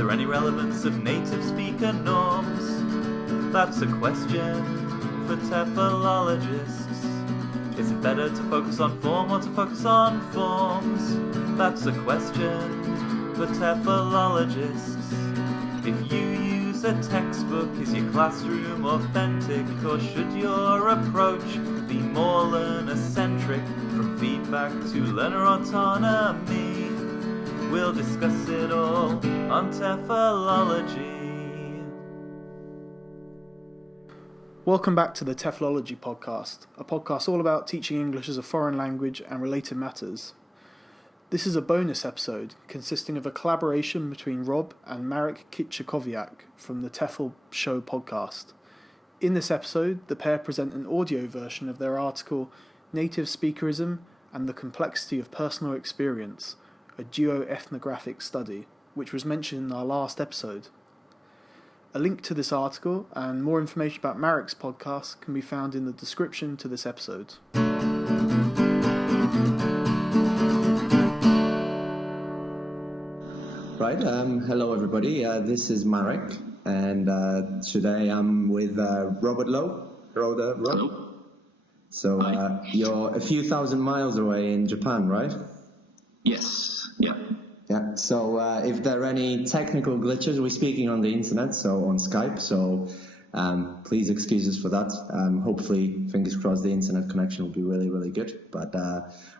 there any relevance of native speaker norms? That's a question for TEFLologists. Is it better to focus on form or to focus on forms? That's a question for TEFLologists. If you use a textbook, is your classroom authentic, or should your approach be more learner-centric? From feedback to learner autonomy, we'll discuss it all on TEFLology. Welcome back to the TEFLology Podcast, a podcast all about teaching English as a foreign language and related matters. This is a bonus episode consisting of a collaboration between Rob and Marek Kiczkowiak from the TEFL Show podcast. In this episode, the pair present an audio version of their article Native-speakerism and the Complexity of Personal Experience, a duoethnographic study, which was mentioned in our last episode. A link to this article and more information about Marek's podcast can be found in the description to this episode. Right, hello everybody, this is Marek, and today I'm with Robert Lowe. Hello. So you're a few thousand miles away in Japan, right? Yes, yeah. Yeah, so if there are any technical glitches, we're speaking on the internet, so on Skype, so please excuse us for that. Hopefully, fingers crossed, the internet connection will be really, really good, but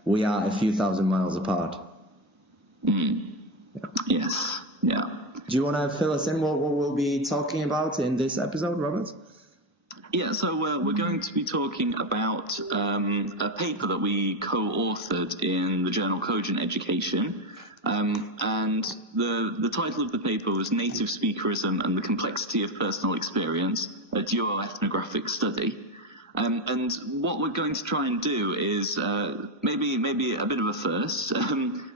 we are a few thousand miles apart. Yeah. Yes, yeah. Do you want to fill us in what we'll be talking about in this episode, Robert? Yeah, so we're going to be talking about a paper that we co-authored in the journal Cogent Education. And the title of the paper was Native-speakerism and the Complexity of Personal Experience, a duoethnographic study. And what we're going to try and do is maybe a bit of a first.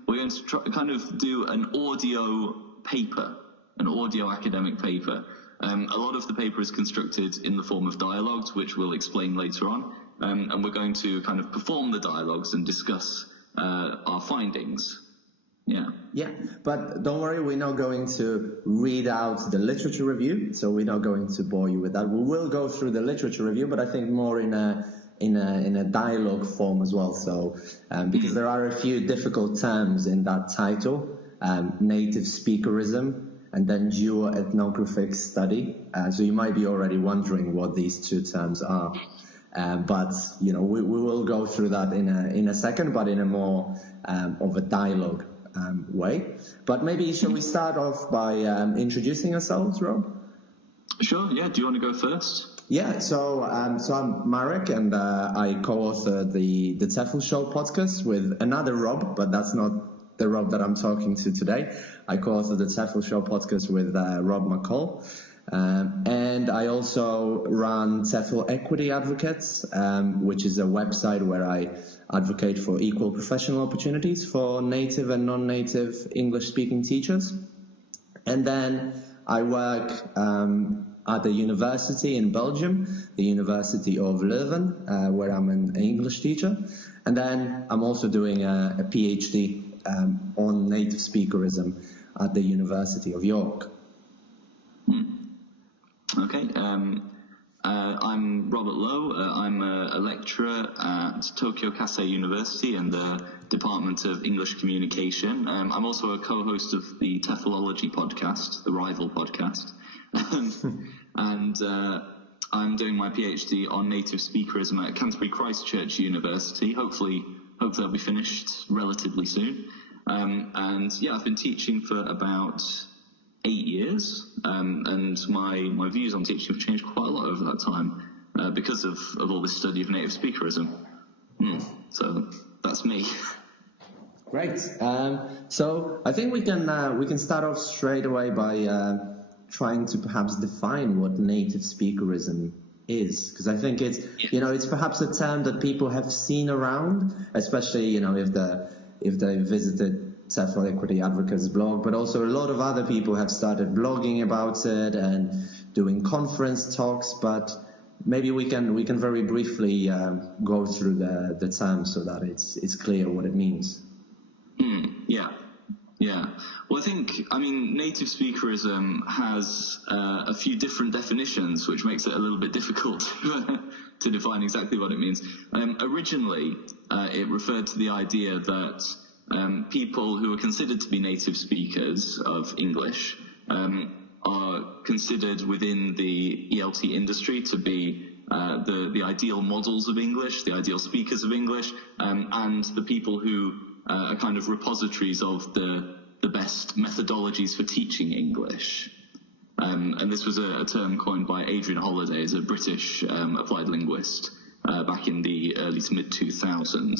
We're going to kind of do an audio paper, an audio academic paper. A lot of the paper is constructed in the form of dialogues, which we'll explain later on. And we're going to kind of perform the dialogues and discuss our findings. Yeah, but don't worry, we're not going to read out the literature review, so we're not going to bore you with that. We will go through the literature review, but I think more in a dialogue form as well. So because there are a few difficult terms in that title, native-speakerism and then duoethnographic study. So you might be already wondering what these two terms are. But you know, we will go through that in a second, but in a more of a dialogue way. But maybe shall we start off by introducing ourselves, Rob? Sure, yeah. Do you want to go first? Yeah, so I'm Marek, and I co-authored the TEFL Show podcast with another Rob, but that's not the Rob that I'm talking to today. I co-authored the TEFL Show podcast with Rob McCall. And I also run TEFL Equity Advocates, which is a website where I advocate for equal professional opportunities for native and non-native English-speaking teachers. And then I work at a university in Belgium, the University of Leuven, where I'm an English teacher. And then I'm also doing a PhD on native-speakerism at the University of York. Okay, I'm Robert Lowe. I'm a lecturer at Tokyo Kasei University in the Department of English Communication. I'm also a co-host of the TEFLology Podcast, the rival podcast. And I'm doing my PhD on native-speakerism at Canterbury Christchurch University. Hopefully I'll be finished relatively soon. And yeah, I've been teaching for about 8 years, and my views on teaching have changed quite a lot over that time because of all this study of native-speakerism. So that's me. Great. So I think we can start off straight away by trying to perhaps define what native-speakerism is, because I think it's perhaps a term that people have seen around, especially if they visited TEFL Equity Advocates blog, but also a lot of other people have started blogging about it and doing conference talks. But maybe we can very briefly go through the term so that it's clear what it means. Yeah. Well, think, native-speakerism has a few different definitions, which makes it a little bit difficult to define exactly what it means. Originally, it referred to the idea that people who are considered to be native speakers of English are considered within the ELT industry to be the ideal models of English, the ideal speakers of English, and the people who are kind of repositories of the best methodologies for teaching English. And this was a term coined by Adrian Holiday as a British applied linguist back in the early to mid-2000s.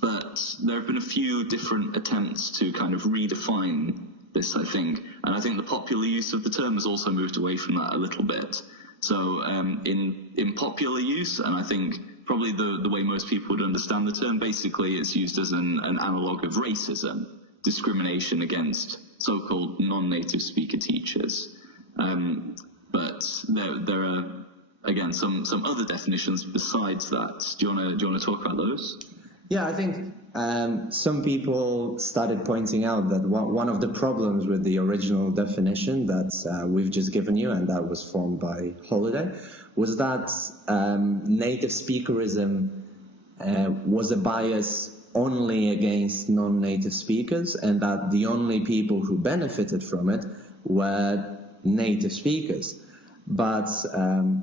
But there have been a few different attempts to kind of redefine this, I think. And I think the popular use of the term has also moved away from that a little bit. So in popular use, and I think probably the way most people would understand the term, basically it's used as an analogue of racism, discrimination against so-called non-native speaker teachers. But there are, again, some other definitions besides that. Do you want to talk about those? Yeah, I think some people started pointing out that one of the problems with the original definition that we've just given you, and that was formed by Holiday, was that native speakerism was a bias only against non-native speakers, and that the only people who benefited from it were native speakers. But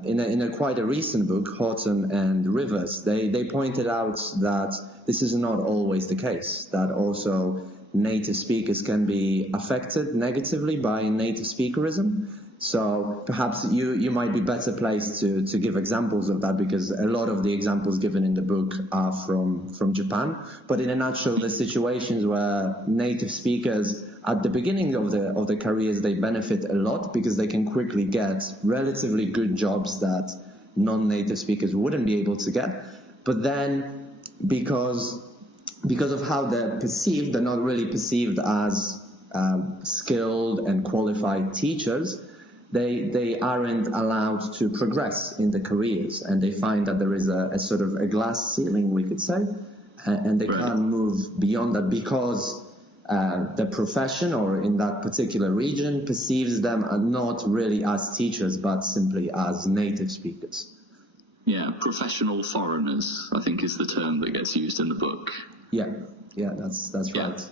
in a quite a recent book, Horton and Rivers, they pointed out that this is not always the case, that also native speakers can be affected negatively by native speakerism. So perhaps you might be better placed to give examples of that, because a lot of the examples given in the book are from Japan. But in a nutshell, the situations where native speakers at the beginning of the careers, they benefit a lot because they can quickly get relatively good jobs that non-native speakers wouldn't be able to get. But then because of how they're perceived, they're not really perceived as skilled and qualified teachers. They aren't allowed to progress in the careers, and they find that there is a sort of a glass ceiling, we could say, and they can't move beyond that because the profession, or in that particular region, perceives them not really as teachers but simply as native speakers. Yeah, professional foreigners, I think, is the term that gets used in the book. Yeah, that's right.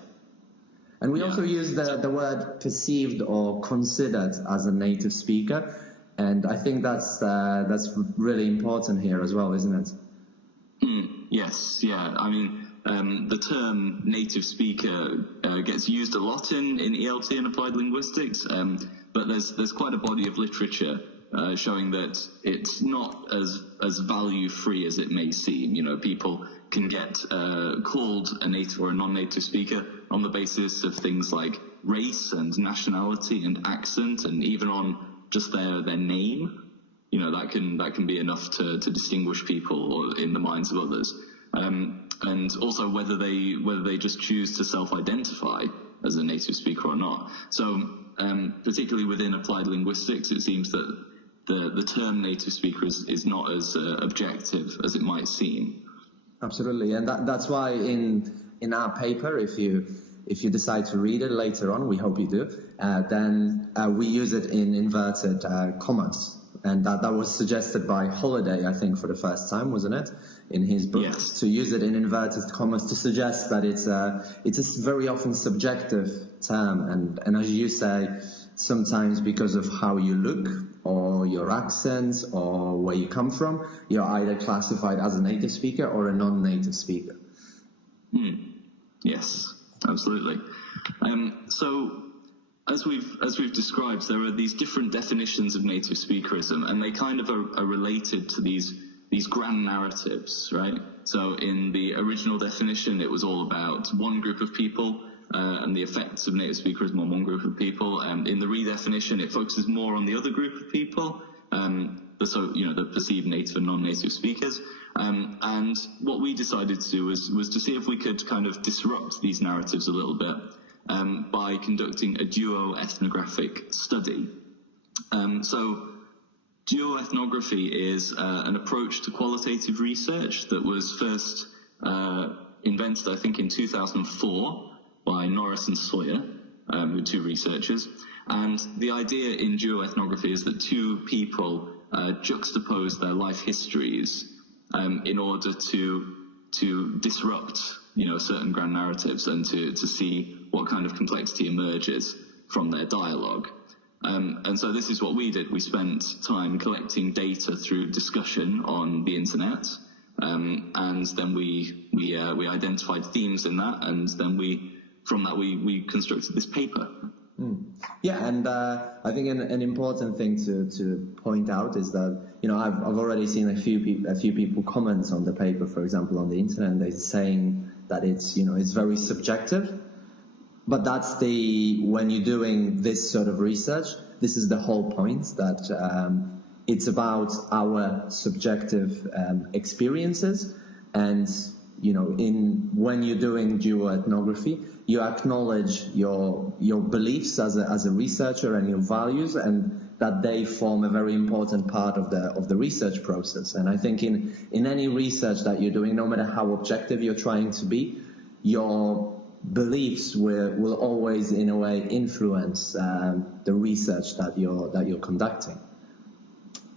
And we also use the word perceived or considered as a native speaker, and I think that's really important here as well, isn't it? Yes, yeah. I mean, the term native speaker gets used a lot in ELT and applied linguistics, but there's quite a body of literature showing that it's not as value-free as it may seem. You know, people can get called a native or a non-native speaker on the basis of things like race and nationality and accent, and even on just their name. You know, that can be enough to distinguish people in the minds of others. And also whether they just choose to self-identify as a native speaker or not. So particularly within applied linguistics, it seems that the term native speaker is not as objective as it might seem. Absolutely, and that's why in our paper, if you decide to read it later on, we hope you do, then we use it in inverted commas. And that was suggested by Holiday, I think, for the first time, wasn't it, in his book? Yes. To use it in inverted commas to suggest that it's a very often subjective term, and as you say, sometimes because of how you look or your accent or where you come from, you're either classified as a native speaker or a non-native speaker. Yes, absolutely. So as we've described, there are these different definitions of native speakerism, and they kind of are related to these grand narratives, right? So in the original definition, it was all about one group of people and the effects of native speakerism on one group of people. And in the redefinition, it focuses more on the other group of people, the perceived native and non-native speakers. And what we decided to do was to see if we could kind of disrupt these narratives a little bit by conducting a duoethnographic study. So duoethnography is an approach to qualitative research that was first invented, I think, in 2004 by Norris and Sawyer, who are two researchers. And the idea in duoethnography is that two people juxtapose their life histories in order to disrupt, certain grand narratives and to see what kind of complexity emerges from their dialogue. And so this is what we did. We spent time collecting data through discussion on the internet, and then we identified themes in that, and then from that we constructed this paper. Yeah, and I think an important thing to point out is that I've already seen a few people comment on the paper, for example, on the internet, and they're saying that it's very subjective. But that's when you're doing this sort of research, this is the whole point, that it's about our subjective experiences, and when you're doing duoethnography, you acknowledge your beliefs as a researcher and your values, and that they form a very important part of the research process. And I think in any research that you're doing, no matter how objective you're trying to be, your beliefs will always, in a way, influence the research that you're conducting.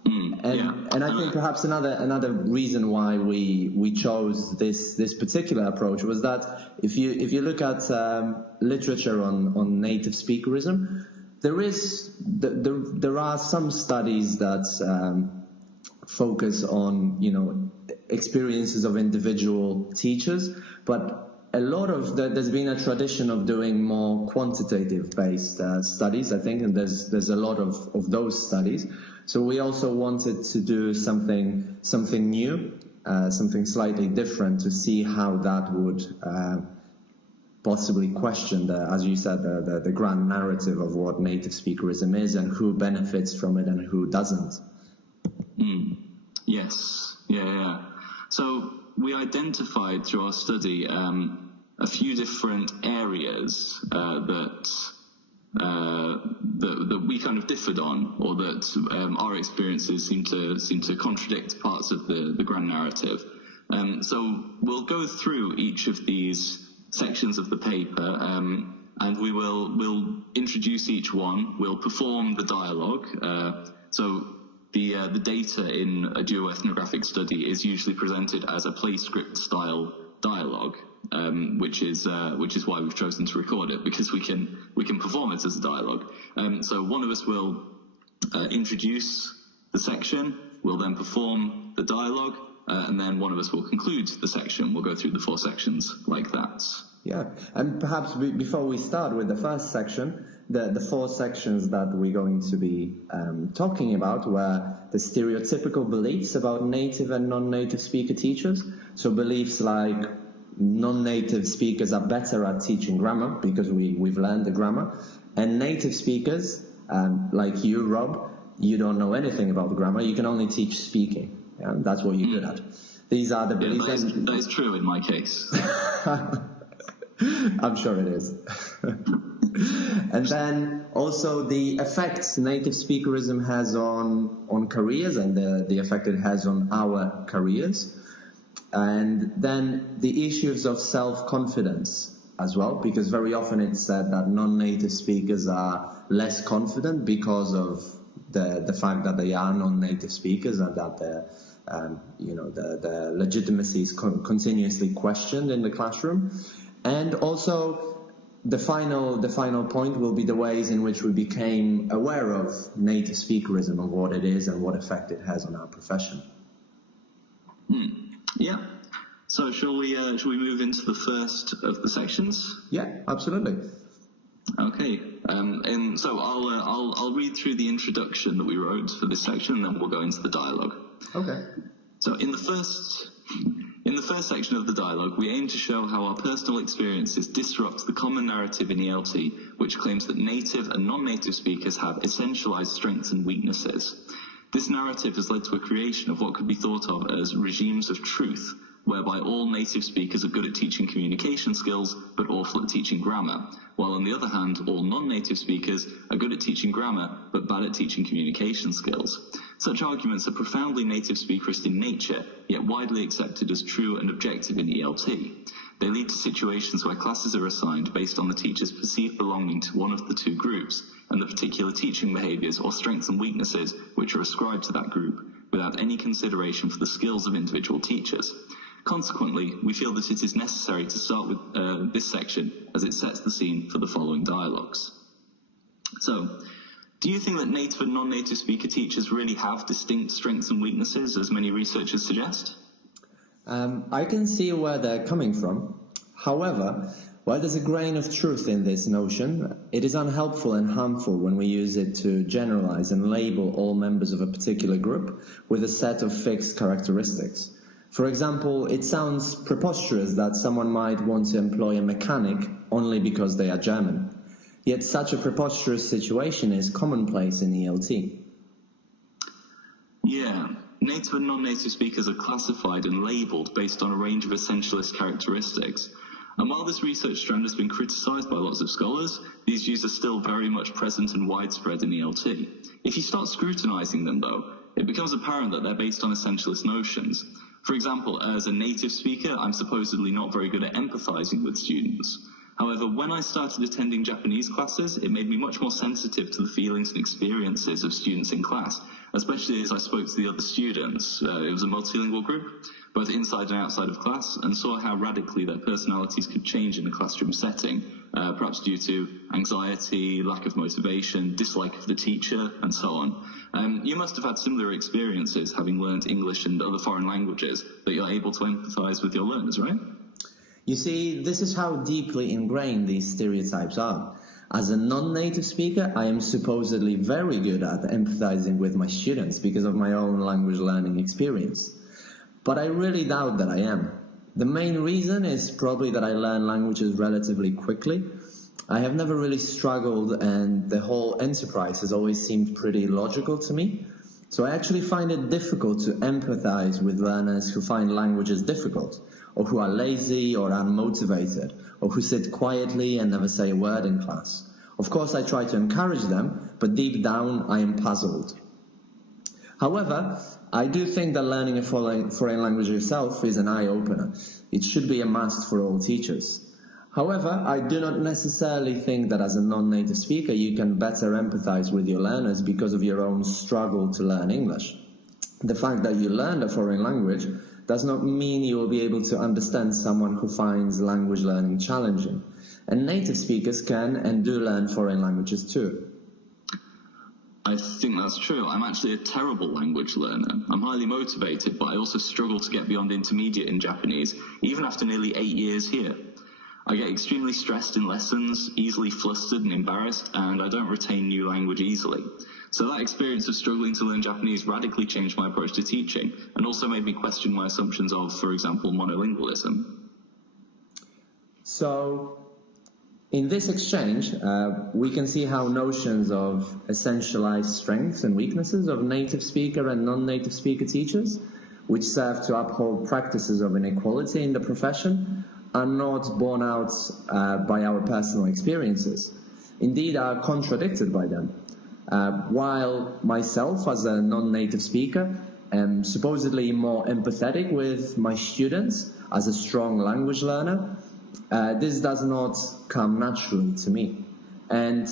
And I think perhaps another reason why we chose this particular approach was that if you look at literature on native speakerism, there are some studies that focus on experiences of individual teachers, but a lot of there's been a tradition of doing more quantitative based studies, I think, and there's a lot of those studies. So we also wanted to do something new, something slightly different, to see how that would possibly question as you said, the grand narrative of what native speakerism is and who benefits from it and who doesn't. Yes, yeah. So we identified through our study a few different areas that we kind of differed on, or that our experiences seem to contradict parts of the grand narrative. So we'll go through each of these sections of the paper, and we'll introduce each one. We'll perform the dialogue. So the data in a duoethnographic study is usually presented as a play script style dialogue, which is why we've chosen to record it, because we can perform it as a dialogue. So one of us will introduce the section, we'll then perform the dialogue, and then one of us will conclude the section. We'll go through the 4 sections like that. Yeah, and perhaps before we start with the first section, the 4 sections that we're going to be talking about were the stereotypical beliefs about native and non-native speaker teachers. So beliefs like non-native speakers are better at teaching grammar because we've learned the grammar, and native speakers, like you, Rob, you don't know anything about grammar. You can only teach speaking. Yeah? That's what you're good at. These are the beliefs. That is true in my case. I'm sure it is. And then also the effects native speakerism has on careers, and the effect it has on our careers. And then the issues of self-confidence as well, because very often it's said that non-native speakers are less confident because of the fact that they are non-native speakers, and that the legitimacy is continuously questioned in the classroom. And also the final point will be the ways in which we became aware of native speakerism and what it is and what effect it has on our profession. Yeah. So shall we move into the first of the sections? Yeah, absolutely. Okay. And so I'll read through the introduction that we wrote for this section, and then we'll go into the dialogue. Okay. So in the first section of the dialogue, we aim to show how our personal experiences disrupt the common narrative in ELT, which claims that native and non-native speakers have essentialized strengths and weaknesses. This narrative has led to a creation of what could be thought of as regimes of truth, whereby all native speakers are good at teaching communication skills, but awful at teaching grammar, while on the other hand, all non-native speakers are good at teaching grammar, but bad at teaching communication skills. Such arguments are profoundly native speakerist in nature, yet widely accepted as true and objective in ELT. They lead to situations where classes are assigned based on the teacher's perceived belonging to one of the two groups and the particular teaching behaviours or strengths and weaknesses which are ascribed to that group, without any consideration for the skills of individual teachers. Consequently, we feel that it is necessary to start with this section as it sets the scene for the following dialogues. So, do you think that native and non-native speaker teachers really have distinct strengths and weaknesses, as many researchers suggest? I can see where they're coming from. However, while there's a grain of truth in this notion, it is unhelpful and harmful when we use it to generalize and label all members of a particular group with a set of fixed characteristics. For example, it sounds preposterous that someone might want to employ a mechanic only because they are German. Yet such a preposterous situation is commonplace in ELT. Yeah, native and non-native speakers are classified and labelled based on a range of essentialist characteristics. And while this research strand has been criticised by lots of scholars, these views are still very much present and widespread in ELT. If you start scrutinising them, though, it becomes apparent that they're based on essentialist notions. For example, as a native speaker, I'm supposedly not very good at empathising with students. However, when I started attending Japanese classes, it made me much more sensitive to the feelings and experiences of students in class, especially as I spoke to the other students. It was a multilingual group, both inside and outside of class, and saw how radically their personalities could change in a classroom setting, perhaps due to anxiety, lack of motivation, dislike of the teacher, and so on. You must have had similar experiences having learned English and other foreign languages, that you're able to empathise with your learners, right? You see, this is how deeply ingrained these stereotypes are. As a non-native speaker, I am supposedly very good at empathizing with my students because of my own language learning experience. But I really doubt that I am. The main reason is probably that I learn languages relatively quickly. I have never really struggled, and the whole enterprise has always seemed pretty logical to me. So I actually find it difficult to empathize with learners who find languages difficult, or who are lazy or unmotivated, or who sit quietly and never say a word in class. Of course, I try to encourage them, but deep down, I am puzzled. However, I do think that learning a foreign language yourself is an eye-opener. It should be a must for all teachers. However, I do not necessarily think that as a non-native speaker you can better empathize with your learners because of your own struggle to learn English. The fact that you learned a foreign language does not mean you will be able to understand someone who finds language learning challenging. And native speakers can and do learn foreign languages too. I think that's true. I'm actually a terrible language learner. I'm highly motivated, but I also struggle to get beyond intermediate in Japanese, even after nearly 8 years here. I get extremely stressed in lessons, easily flustered and embarrassed, and I don't retain new language easily. So that experience of struggling to learn Japanese radically changed my approach to teaching, and also made me question my assumptions of, for example, monolingualism. So, in this exchange, we can see how notions of essentialized strengths and weaknesses of native speaker and non-native speaker teachers, which serve to uphold practices of inequality in the profession, are not borne out by our personal experiences. Indeed, are contradicted by them. While myself, as a non-native speaker, am supposedly more empathetic with my students as a strong language learner, this does not come naturally to me. And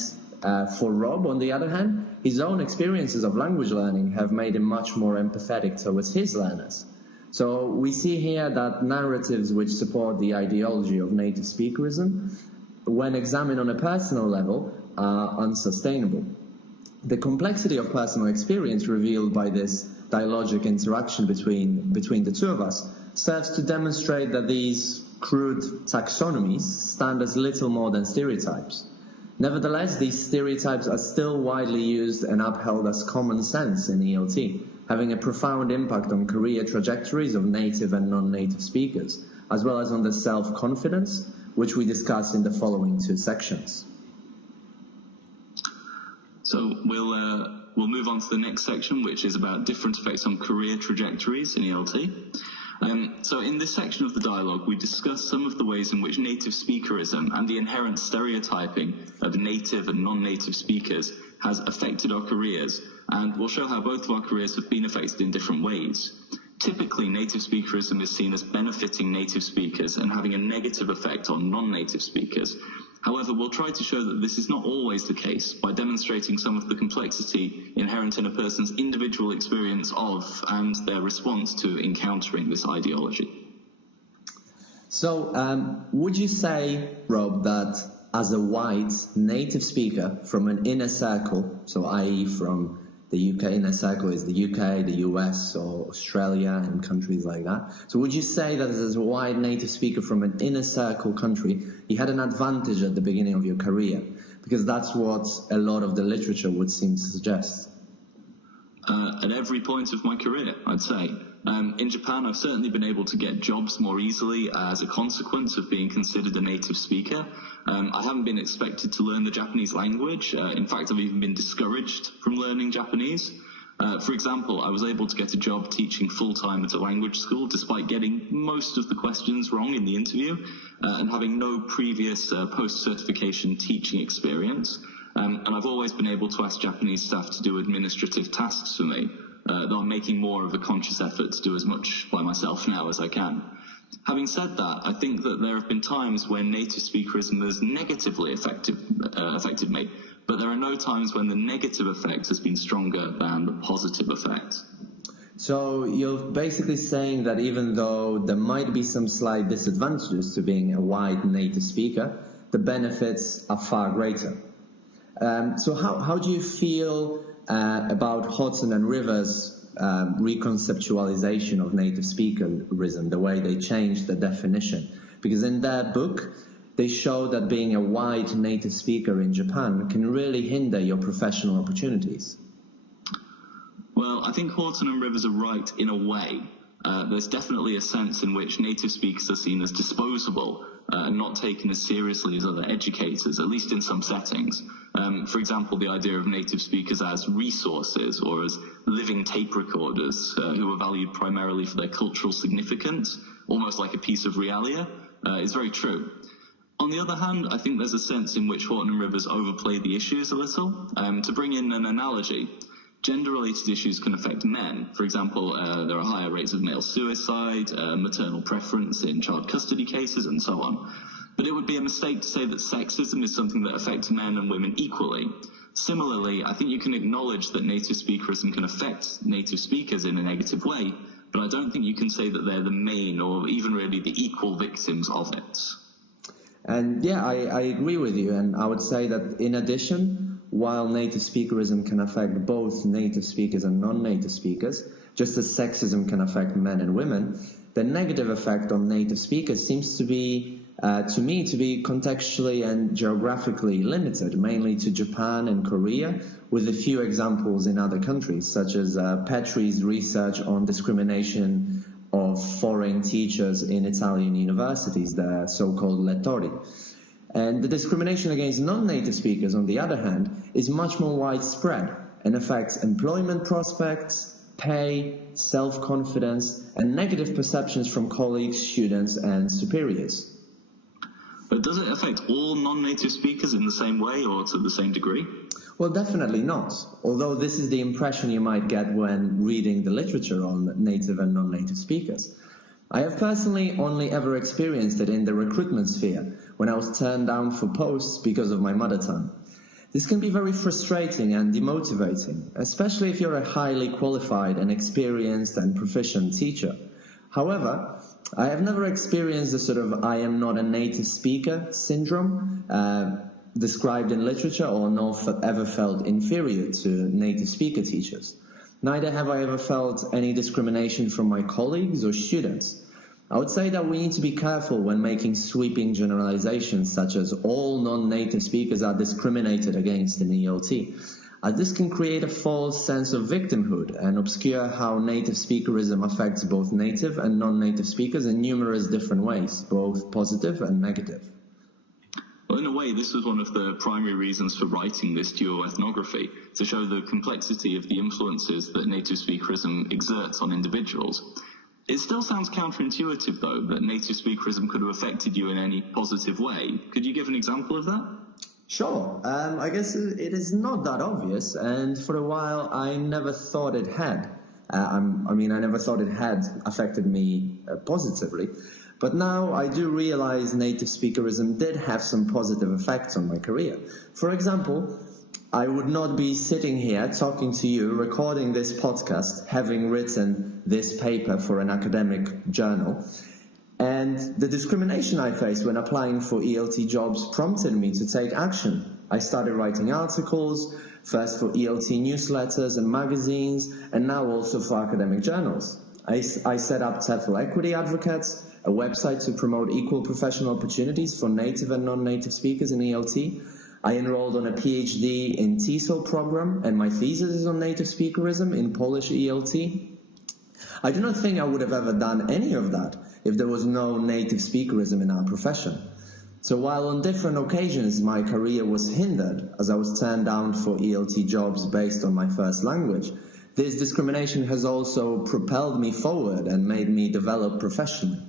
for Rob, on the other hand, his own experiences of language learning have made him much more empathetic towards his learners. So we see here that narratives which support the ideology of native-speakerism, when examined on a personal level, are unsustainable. The complexity of personal experience revealed by this dialogic interaction between the two of us serves to demonstrate that these crude taxonomies stand as little more than stereotypes. Nevertheless, these stereotypes are still widely used and upheld as common sense in ELT, having a profound impact on career trajectories of native and non-native speakers, as well as on the self-confidence, which we discuss in the following 2 sections. So we'll move on to the next section, which is about different effects on career trajectories in ELT. So in this section of the dialogue, we discuss some of the ways in which native-speakerism and the inherent stereotyping of native and non-native speakers has affected our careers, and we'll show how both of our careers have been affected in different ways. Typically, native speakerism is seen as benefiting native speakers and having a negative effect on non-native speakers. However, we'll try to show that this is not always the case by demonstrating some of the complexity inherent in a person's individual experience of and their response to encountering this ideology. So, would you say, Rob, that as a white native speaker from an inner circle, so i.e. from the UK, inner circle is the UK, the US, or Australia and countries like that. So would you say that as a white native speaker from an inner circle country, you had an advantage at the beginning of your career? Because that's what a lot of the literature would seem to suggest. At every point of my career, I'd say. In Japan, I've certainly been able to get jobs more easily as a consequence of being considered a native speaker. I haven't been expected to learn the Japanese language. In fact, I've even been discouraged from learning Japanese. For example, I was able to get a job teaching full-time at a language school despite getting most of the questions wrong in the interview and having no previous post-certification teaching experience. And I've always been able to ask Japanese staff to do administrative tasks for me, though I'm making more of a conscious effort to do as much by myself now as I can. Having said that, I think that there have been times when native speakerism has negatively affected me, but there are no times when the negative effect has been stronger than the positive effect. So you're basically saying that even though there might be some slight disadvantages to being a white native speaker, the benefits are far greater. So how do you feel about Hodson and Rivers' reconceptualization of native speakerism, the way they changed the definition? Because in their book, they show that being a white native speaker in Japan can really hinder your professional opportunities. Well, I think Horton and Rivers are right in a way. There's definitely a sense in which native speakers are seen as disposable and not taken as seriously as other educators, at least in some settings. For example, the idea of native speakers as resources or as living tape recorders who are valued primarily for their cultural significance, almost like a piece of realia, is very true. On the other hand, I think there's a sense in which Horton and Rivers overplay the issues a little. To bring in an analogy, gender-related issues can affect men. For example, there are higher rates of male suicide, maternal preference in child custody cases, and so on. But it would be a mistake to say that sexism is something that affects men and women equally. Similarly, I think you can acknowledge that native speakerism can affect native speakers in a negative way, but I don't think you can say that they're the main or even really the equal victims of it. And yeah, I agree with you. And I would say that in addition, while native speakerism can affect both native speakers and non-native speakers, just as sexism can affect men and women, the negative effect on native speakers seems to be, to me, to be contextually and geographically limited, mainly to Japan and Korea, with a few examples in other countries, such as Petri's research on discrimination of foreign teachers in Italian universities, the so-called lettori. And the discrimination against non-native speakers, on the other hand, is much more widespread and affects employment prospects, pay, self-confidence, and negative perceptions from colleagues, students, and superiors. But does it affect all non-native speakers in the same way or to the same degree? Well, definitely not, although this is the impression you might get when reading the literature on native and non-native speakers. I have personally only ever experienced it in the recruitment sphere, when I was turned down for posts because of my mother tongue. This can be very frustrating and demotivating, especially if you're a highly qualified and experienced and proficient teacher. However, I have never experienced the sort of "I am not a native speaker" syndrome described in literature, or nor ever felt inferior to native speaker teachers. Neither have I ever felt any discrimination from my colleagues or students. I would say that we need to be careful when making sweeping generalizations such as all non-native speakers are discriminated against in ELT, as this can create a false sense of victimhood and obscure how native speakerism affects both native and non-native speakers in numerous different ways, both positive and negative. Well, in a way, this was one of the primary reasons for writing this duoethnography, to show the complexity of the influences that native speakerism exerts on individuals. It still sounds counterintuitive, though, that native speakerism could have affected you in any positive way. Could you give an example of that? Sure. I guess it is not that obvious, and for a while I never thought it had. I never thought it had affected me positively. But now I do realize native speakerism did have some positive effects on my career. For example, I would not be sitting here talking to you, recording this podcast, having written this paper for an academic journal. And the discrimination I faced when applying for ELT jobs prompted me to take action. I started writing articles, first for ELT newsletters and magazines, and now also for academic journals. I set up TEFL Equity Advocates, a website to promote equal professional opportunities for native and non-native speakers in ELT. I enrolled on a PhD in TEFL program, and my thesis is on native speakerism in Polish ELT. I do not think I would have ever done any of that if there was no native speakerism in our profession. So while on different occasions my career was hindered as I was turned down for ELT jobs based on my first language, this discrimination has also propelled me forward and made me develop professionally.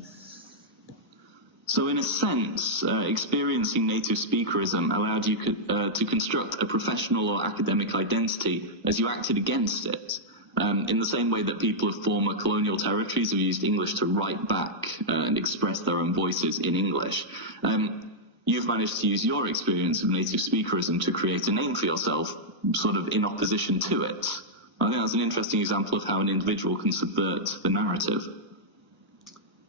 So in a sense, experiencing native speakerism allowed you to construct a professional or academic identity as you acted against it. In the same way that people of former colonial territories have used English to write back and express their own voices in English. You've managed to use your experience of native speakerism to create a name for yourself, sort of in opposition to it. I think that's an interesting example of how an individual can subvert the narrative.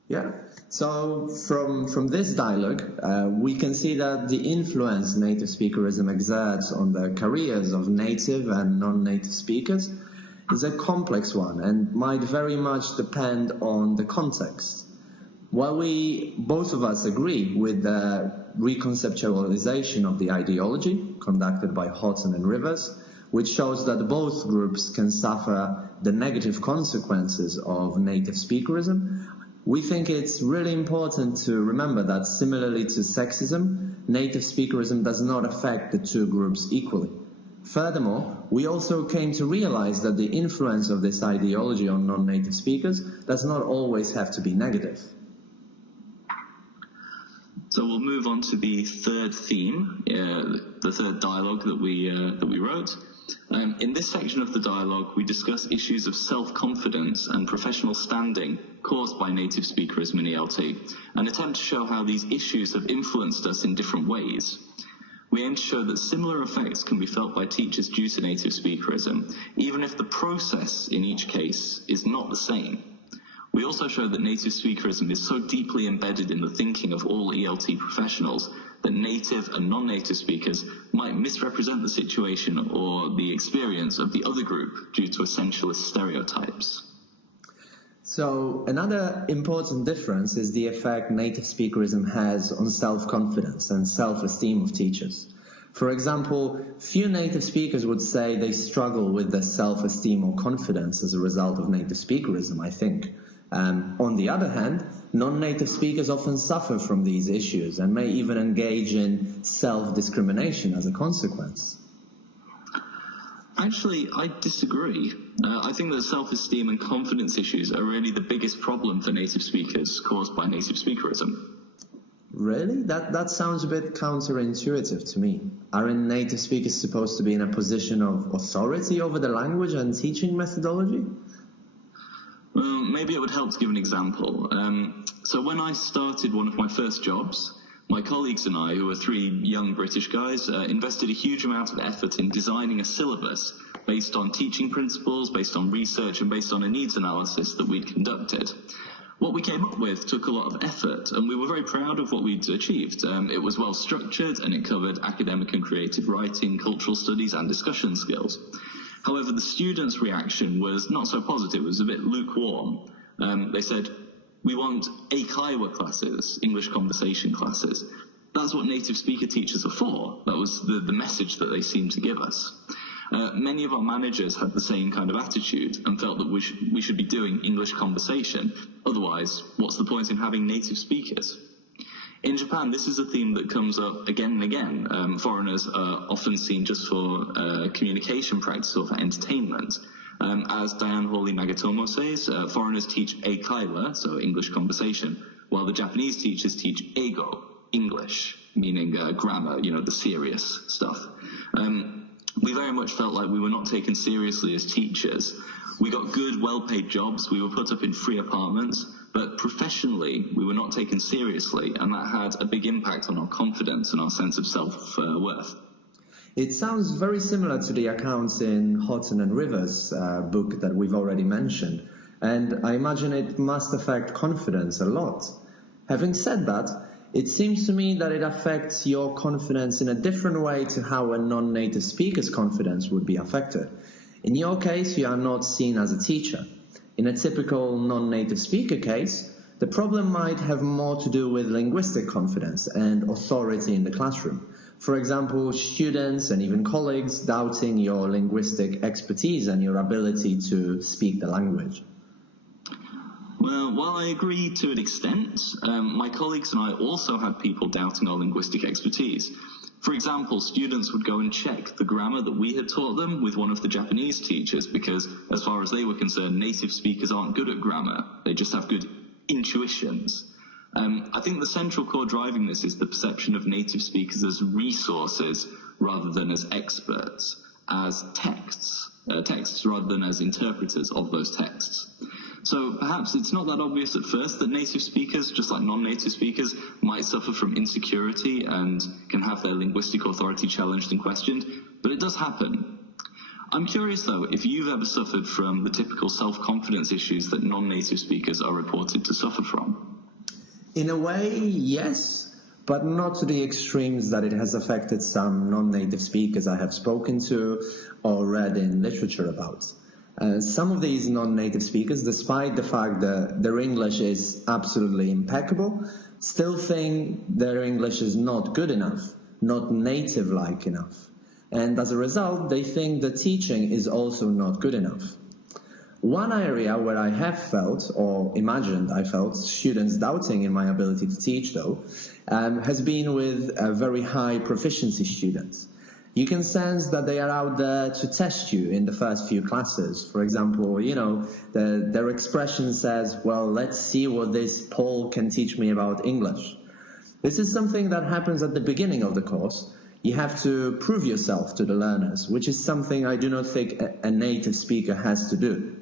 Yeah, so from this dialogue, we can see that the influence native speakerism exerts on the careers of native and non-native speakers is a complex one and might very much depend on the context. While we, both of us, agree with the reconceptualization of the ideology conducted by Houghton and Rivers, which shows that both groups can suffer the negative consequences of native speakerism, we think it's really important to remember that similarly to sexism, native speakerism does not affect the two groups equally. Furthermore, we also came to realize that the influence of this ideology on non-native speakers does not always have to be negative. So we'll move on to the third theme, the third dialogue that we wrote. In this section of the dialogue, we discuss issues of self-confidence and professional standing caused by native speakerism in ELT, and attempt to show how these issues have influenced us in different ways. We aim to show that similar effects can be felt by teachers due to native speakerism, even if the process in each case is not the same. We also show that native speakerism is so deeply embedded in the thinking of all ELT professionals that native and non-native speakers might misrepresent the situation or the experience of the other group due to essentialist stereotypes. So another important difference is the effect native speakerism has on self-confidence and self-esteem of teachers. For example, few native speakers would say they struggle with their self-esteem or confidence as a result of native speakerism, I think. On the other hand, non-native speakers often suffer from these issues and may even engage in self-discrimination as a consequence. Actually, I disagree. I think that self-esteem and confidence issues are really the biggest problem for native speakers caused by native speakerism. Really? That sounds a bit counterintuitive to me. Aren't native speakers supposed to be in a position of authority over the language and teaching methodology? Well, maybe it would help to give an example. So when I started one of my first jobs, my colleagues and I, who were three young British guys, invested a huge amount of effort in designing a syllabus based on teaching principles, based on research, and based on a needs analysis that we'd conducted. What we came up with took a lot of effort, and we were very proud of what we'd achieved. It was well structured, and it covered academic and creative writing, cultural studies, and discussion skills. However, the students' reaction was not so positive. It was a bit lukewarm. They said, "We want Eikaiwa classes, English conversation classes. That's what native speaker teachers are for." That was the message that they seemed to give us. Many of our managers had the same kind of attitude and felt that we should be doing English conversation. Otherwise, what's the point in having native speakers? In Japan, this is a theme that comes up again and again. Foreigners are often seen just for communication practice or for entertainment. As Diane Hawley Nagatomo says, foreigners teach Eikaiwa, so English conversation, while the Japanese teachers teach Eigo, English, meaning grammar, the serious stuff. we very much felt like we were not taken seriously as teachers. We got good, well-paid jobs, we were put up in free apartments, but professionally we were not taken seriously, and that had a big impact on our confidence and our sense of self-worth. It sounds very similar to the accounts in Houghton and Rivers' book that we've already mentioned, and I imagine it must affect confidence a lot. Having said that, it seems to me that it affects your confidence in a different way to how a non-native speaker's confidence would be affected. In your case, you are not seen as a teacher. In a typical non-native speaker case, the problem might have more to do with linguistic confidence and authority in the classroom. For example, students and even colleagues doubting your linguistic expertise and your ability to speak the language. Well, while I agree to an extent, my colleagues and I also had people doubting our linguistic expertise. For example, students would go and check the grammar that we had taught them with one of the Japanese teachers because, as far as they were concerned, native speakers aren't good at grammar. They just have good intuitions. I think the central core driving this is the perception of native speakers as resources rather than as experts, as texts rather than as interpreters of those texts. So perhaps it's not that obvious at first that native speakers, just like non-native speakers, might suffer from insecurity and can have their linguistic authority challenged and questioned, but it does happen. I'm curious though if you've ever suffered from the typical self-confidence issues that non-native speakers are reported to suffer from. In a way, yes, but not to the extremes that it has affected some non-native speakers I have spoken to or read in literature about. Some of these non-native speakers, despite the fact that their English is absolutely impeccable, still think their English is not good enough, not native-like enough. And as a result, they think the teaching is also not good enough. One area where I have felt, or imagined I felt, students doubting in my ability to teach, though, has been with very high proficiency students. You can sense that they are out there to test you in the first few classes. For example, their expression says, well, let's see what this Paul can teach me about English. This is something that happens at the beginning of the course. You have to prove yourself to the learners, which is something I do not think a native speaker has to do.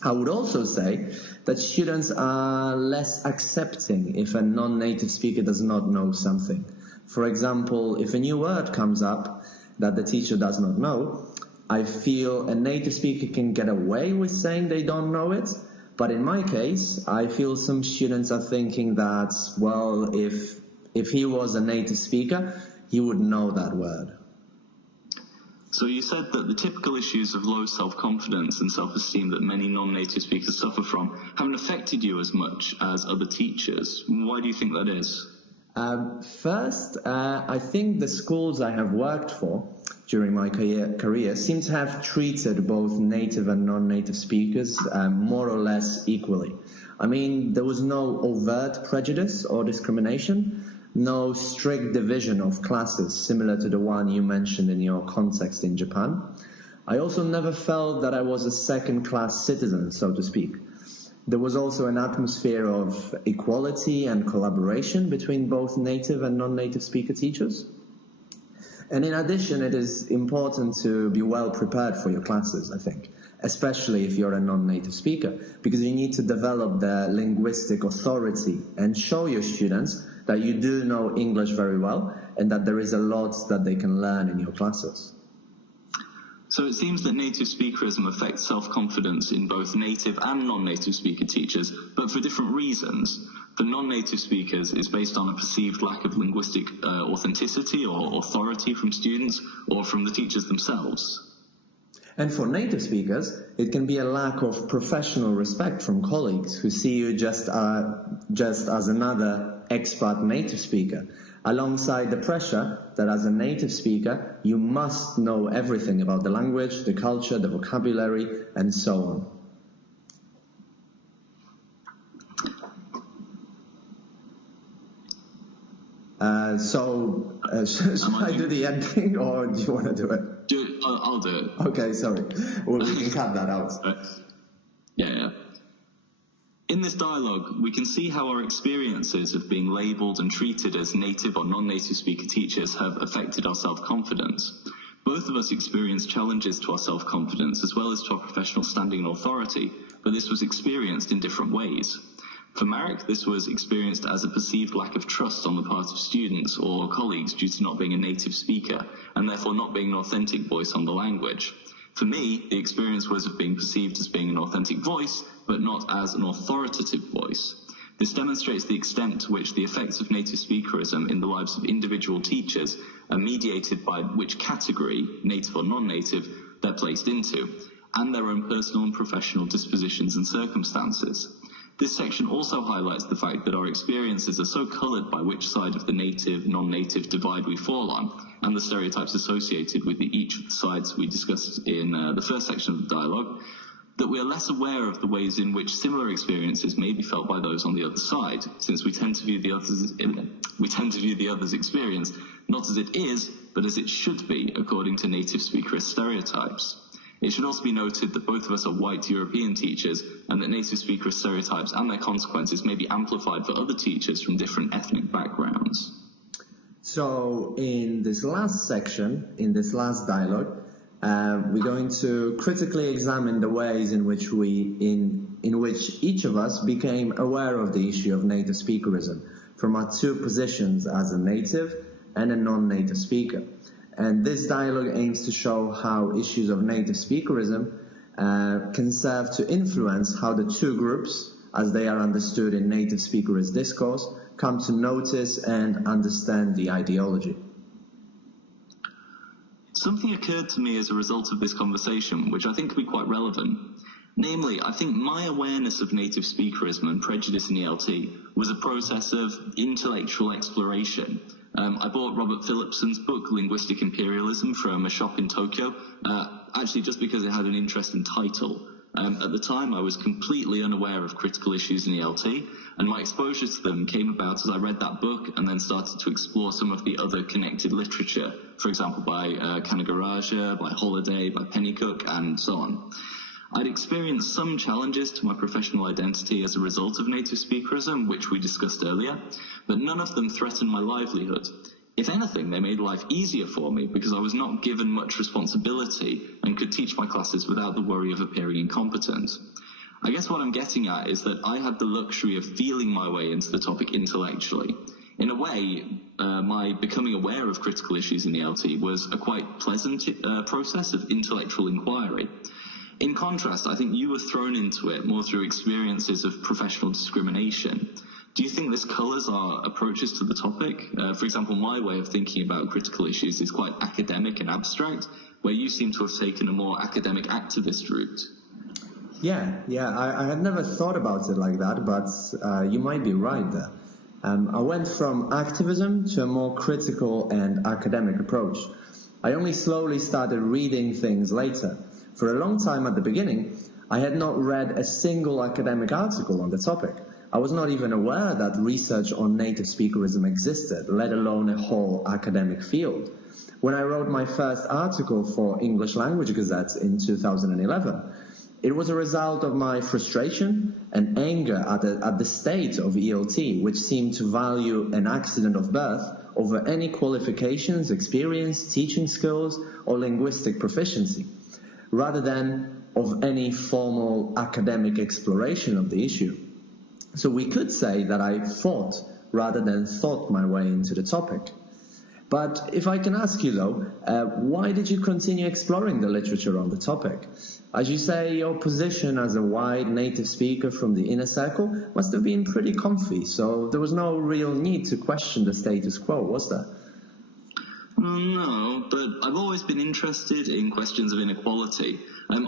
I would also say that students are less accepting if a non-native speaker does not know something. For example, if a new word comes up that the teacher does not know, I feel a native speaker can get away with saying they don't know it, but in my case, I feel some students are thinking that, well, if he was a native speaker, he would know that word. So you said that the typical issues of low self-confidence and self-esteem that many non-native speakers suffer from haven't affected you as much as other teachers. Why do you think that is? First, I think the schools I have worked for during my career seem to have treated both native and non-native speakers more or less equally. I mean, there was no overt prejudice or discrimination, no strict division of classes similar to the one you mentioned in your context in Japan. I also never felt that I was a second-class citizen, so to speak. There was also an atmosphere of equality and collaboration between both native and non-native speaker teachers. And in addition, it is important to be well prepared for your classes, I think, especially if you're a non-native speaker, because you need to develop the linguistic authority and show your students that you do know English very well and that there is a lot that they can learn in your classes. So it seems that native speakerism affects self-confidence in both native and non-native speaker teachers, but for different reasons. For non-native speakers, it's based on a perceived lack of linguistic authenticity or authority from students or from the teachers themselves. And for native speakers, it can be a lack of professional respect from colleagues who see you just as another expert native speaker, alongside the pressure that as a native speaker, you must know everything about the language, the culture, the vocabulary, and so on. Should I do the ending, or do you want to do it? I'll do it. Okay, sorry. Well, we can cut that out. Yeah. In this dialogue, we can see how our experiences of being labelled and treated as native or non-native speaker teachers have affected our self-confidence. Both of us experienced challenges to our self-confidence as well as to our professional standing and authority, but this was experienced in different ways. For Marek, this was experienced as a perceived lack of trust on the part of students or colleagues due to not being a native speaker, and therefore not being an authentic voice on the language. For me, the experience was of being perceived as being an authentic voice, but not as an authoritative voice. This demonstrates the extent to which the effects of native speakerism in the lives of individual teachers are mediated by which category, native or non-native, they're placed into, and their own personal and professional dispositions and circumstances. This section also highlights the fact that our experiences are so coloured by which side of the native-non-native divide we fall on, and the stereotypes associated with each of the sides we discussed in the first section of the dialogue, that we are less aware of the ways in which similar experiences may be felt by those on the other side, since we tend to view the other's experience not as it is, but as it should be, according to native speakerist stereotypes. It should also be noted that both of us are white European teachers, and that native speakerist stereotypes and their consequences may be amplified for other teachers from different ethnic backgrounds. So in this last section, in this last dialogue, we're going to critically examine the ways in which each of us became aware of the issue of native speakerism from our two positions as a native and a non-native speaker. And this dialogue aims to show how issues of native speakerism can serve to influence how the two groups, as they are understood in native speakerist discourse, come to notice and understand the ideology. Something occurred to me as a result of this conversation, which I think could be quite relevant. Namely, I think my awareness of native speakerism and prejudice in ELT was a process of intellectual exploration. I bought Robert Phillipson's book, Linguistic Imperialism, from a shop in Tokyo, actually just because it had an interesting title. At the time, I was completely unaware of critical issues in ELT, and my exposure to them came about as I read that book and then started to explore some of the other connected literature, for example, by Kanagaraja, by Holiday, by Pennycook, and so on. I'd experienced some challenges to my professional identity as a result of native speakerism, which we discussed earlier, but none of them threatened my livelihood. If anything, they made life easier for me because I was not given much responsibility and could teach my classes without the worry of appearing incompetent. I guess what I'm getting at is that I had the luxury of feeling my way into the topic intellectually. In a way, my becoming aware of critical issues in ELT was a quite pleasant process of intellectual inquiry. In contrast, I think you were thrown into it more through experiences of professional discrimination. Do you think this colours our approaches to the topic? For example, my way of thinking about critical issues is quite academic and abstract, where you seem to have taken a more academic activist route. Yeah, I had never thought about it like that, but you might be right there. I went from activism to a more critical and academic approach. I only slowly started reading things later. For a long time at the beginning, I had not read a single academic article on the topic. I was not even aware that research on native speakerism existed, let alone a whole academic field. When I wrote my first article for English Language Gazette in 2011, it was a result of my frustration and anger at the state of ELT, which seemed to value an accident of birth over any qualifications, experience, teaching skills, or linguistic proficiency, rather than of any formal academic exploration of the issue. So we could say that I fought rather than thought my way into the topic. But if I can ask you though, why did you continue exploring the literature on the topic? As you say, your position as a white native speaker from the inner circle must have been pretty comfy, so there was no real need to question the status quo, was there? No, but I've always been interested in questions of inequality.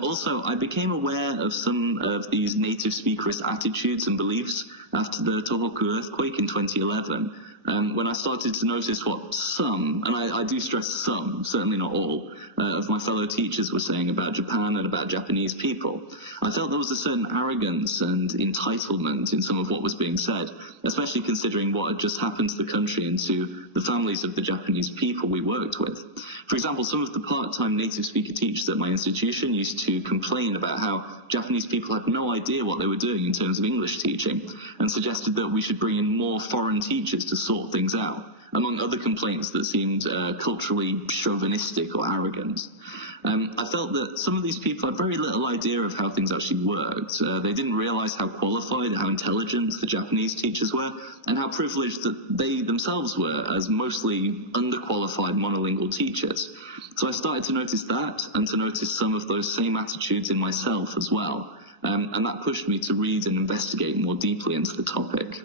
Also, I became aware of some of these native speakerist attitudes and beliefs after the Tohoku earthquake in 2011, when I started to notice what some, and I do stress some, certainly not all, of my fellow teachers were saying about Japan and about Japanese people. I felt there was a certain arrogance and entitlement in some of what was being said, especially considering what had just happened to the country and to the families of the Japanese people we worked with. For example, some of the part-time native speaker teachers at my institution used to complain about how Japanese people had no idea what they were doing in terms of English teaching, and suggested that we should bring in more foreign teachers to sort things out. among other complaints that seemed culturally chauvinistic or arrogant. I felt that some of these people had very little idea of how things actually worked. They didn't realize how qualified, how intelligent the Japanese teachers were, and how privileged that they themselves were as mostly underqualified monolingual teachers. So I started to notice that, and to notice some of those same attitudes in myself as well. And that pushed me to read and investigate more deeply into the topic.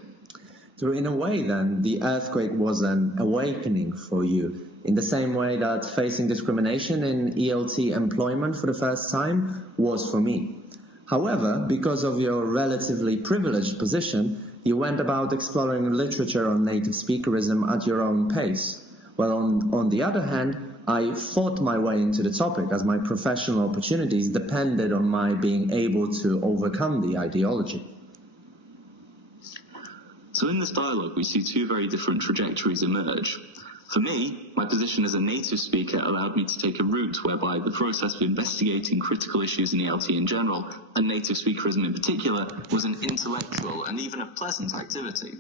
So in a way, then, the earthquake was an awakening for you, in the same way that facing discrimination in ELT employment for the first time was for me. However, because of your relatively privileged position, you went about exploring literature on native-speakerism at your own pace. Well, on the other hand, I fought my way into the topic as my professional opportunities depended on my being able to overcome the ideology. So in this dialogue, we see two very different trajectories emerge. For me, my position as a native speaker allowed me to take a route whereby the process of investigating critical issues in ELT in general, and native speakerism in particular, was an intellectual and even a pleasant activity.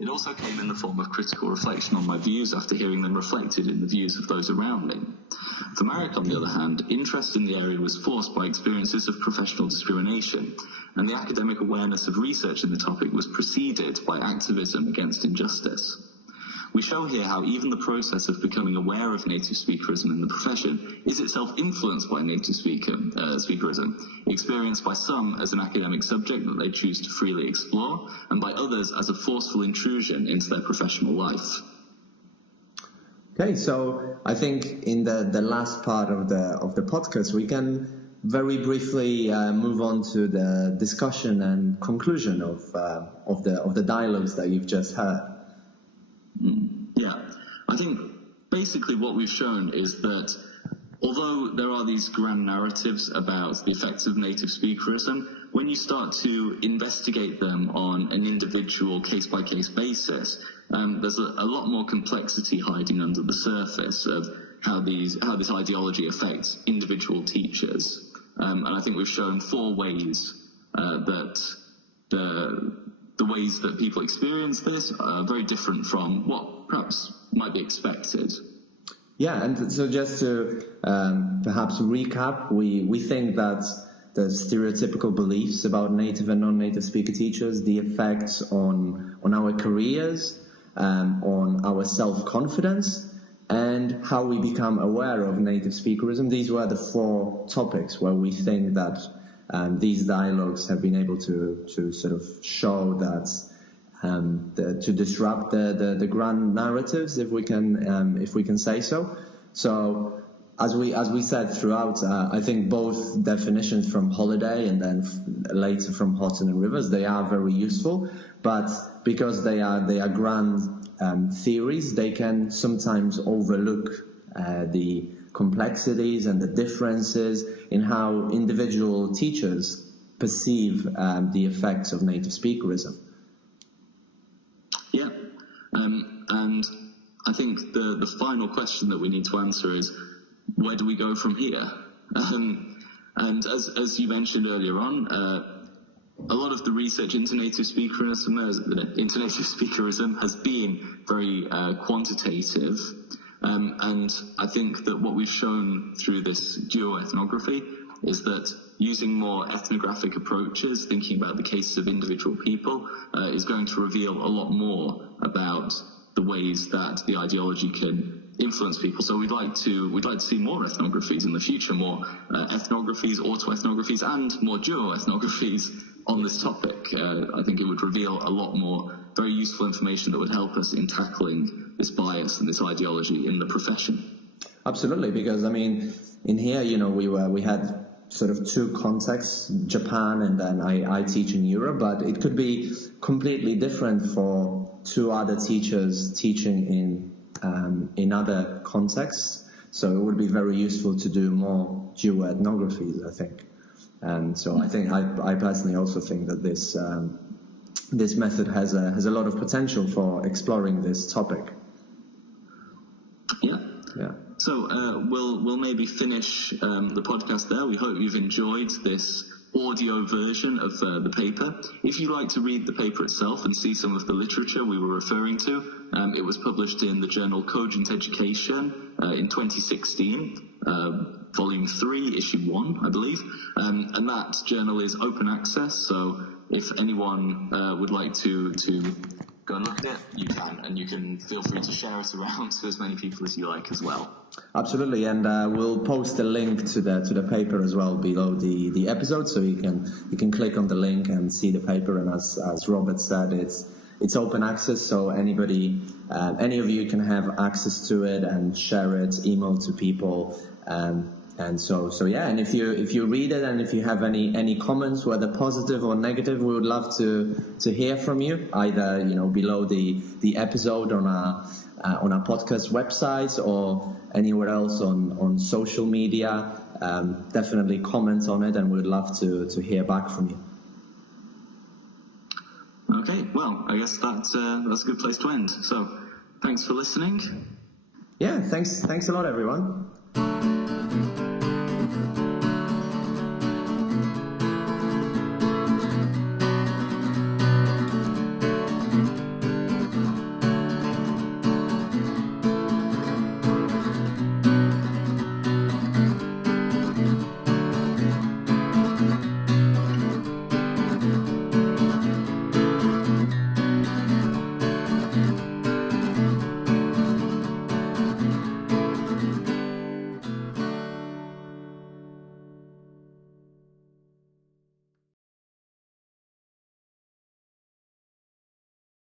It also came in the form of critical reflection on my views after hearing them reflected in the views of those around me. For Marek, on the other hand, interest in the area was forced by experiences of professional discrimination, and the academic awareness of research in the topic was preceded by activism against injustice. We show here how even the process of becoming aware of native speakerism in the profession is itself influenced by native speakerism, experienced by some as an academic subject that they choose to freely explore, and by others as a forceful intrusion into their professional life. Okay, so I think in the last part of the podcast, we can very briefly move on to the discussion and conclusion of the dialogues that you've just heard. Yeah, I think basically what we've shown is that although there are these grand narratives about the effects of native speakerism, when you start to investigate them on an individual case-by-case basis, there's a lot more complexity hiding under the surface of how this ideology affects individual teachers. And I think we've shown 4 ways that the ways that people experience this are very different from what perhaps might be expected. Yeah, and so just to perhaps recap, we think that the stereotypical beliefs about native and non-native speaker teachers, the effects on our careers, on our self-confidence, and how we become aware of native speakerism, these were the 4 topics where we think that these dialogues have been able to sort of show that to disrupt the grand narratives, if we can say so. So as we said throughout, I think both definitions from Holiday and then later from Houghton and Rivers, they are very useful, but because they are grand theories, they can sometimes overlook the complexities and the differences in how individual teachers perceive the effects of native speakerism. Yeah, and I think the final question that we need to answer is, where do we go from here? And as you mentioned earlier on, a lot of the research into native speakerism has been very quantitative. And I think that what we've shown through this duoethnography is that using more ethnographic approaches, thinking about the cases of individual people, is going to reveal a lot more about the ways that the ideology can influence people. So we'd like to see more ethnographies in the future, more ethnographies, autoethnographies, and more duoethnographies on this topic. I think it would reveal a lot more very useful information that would help us in tackling this bias and this ideology in the profession. Absolutely, because I mean, in here, we had sort of 2 contexts, Japan and then I teach in Europe, but it could be completely different for 2 other teachers teaching in other contexts. So it would be very useful to do more duoethnographies, I think. And so I think I personally also think that this method has a lot of potential for exploring this topic. Yeah. So we'll maybe finish the podcast there. We hope you've enjoyed this audio version of the paper. If you like to read the paper itself and see some of the literature we were referring to, it was published in the journal Cogent Education in 2016, volume 3, issue 1, I believe. And that journal is open access, so if anyone would like to go and look at it, you can, and you can feel free to share it around to as many people as you like as well. Absolutely, and we'll post a link to the paper as well below the episode, so you can click on the link and see the paper. And as Robert said, it's open access, so anybody, any of you can have access to it and share it, email to people. And so yeah, and if you read it and if you have any comments, whether positive or negative, we would love to hear from you, either below the episode on our podcast website or anywhere else on social media. Definitely comment on it, and we'd love to hear back from you. Okay, well, I guess that's a good place to end. So thanks for listening. Yeah, thanks a lot, everyone.